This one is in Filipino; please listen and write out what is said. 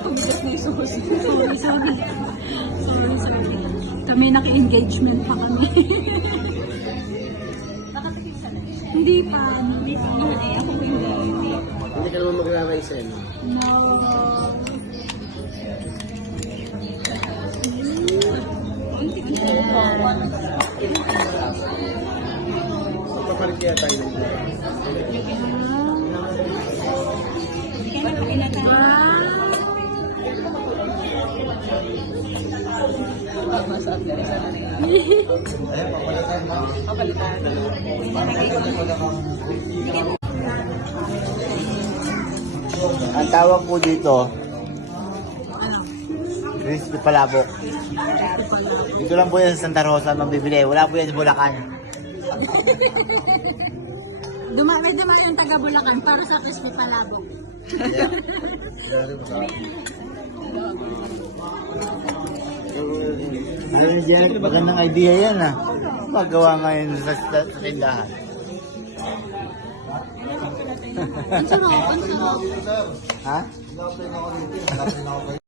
tumigas na yung sauce. Sorry, sorry. Sorry, sorry. Kami naka-engagement pa kami. Nakatikim ka na. Hindi pa. Hindi ako hindi. Hindi ka naman magra-rice eh, no? No. Papalit kaya tayo ng Masarap na rin sana rin. Papalitan. Ang tawag po dito, Ano? crispy palabok. Dito lang po yan sa Santa Rosa mabibili. Wala po yan sa Bulacan. May dumaan yung taga Bulacan para sa crispy palabok. Yan, magandang idea yan ah. Magawa ngayon sa tindahan. Ang sarap, ang sarap. Ha?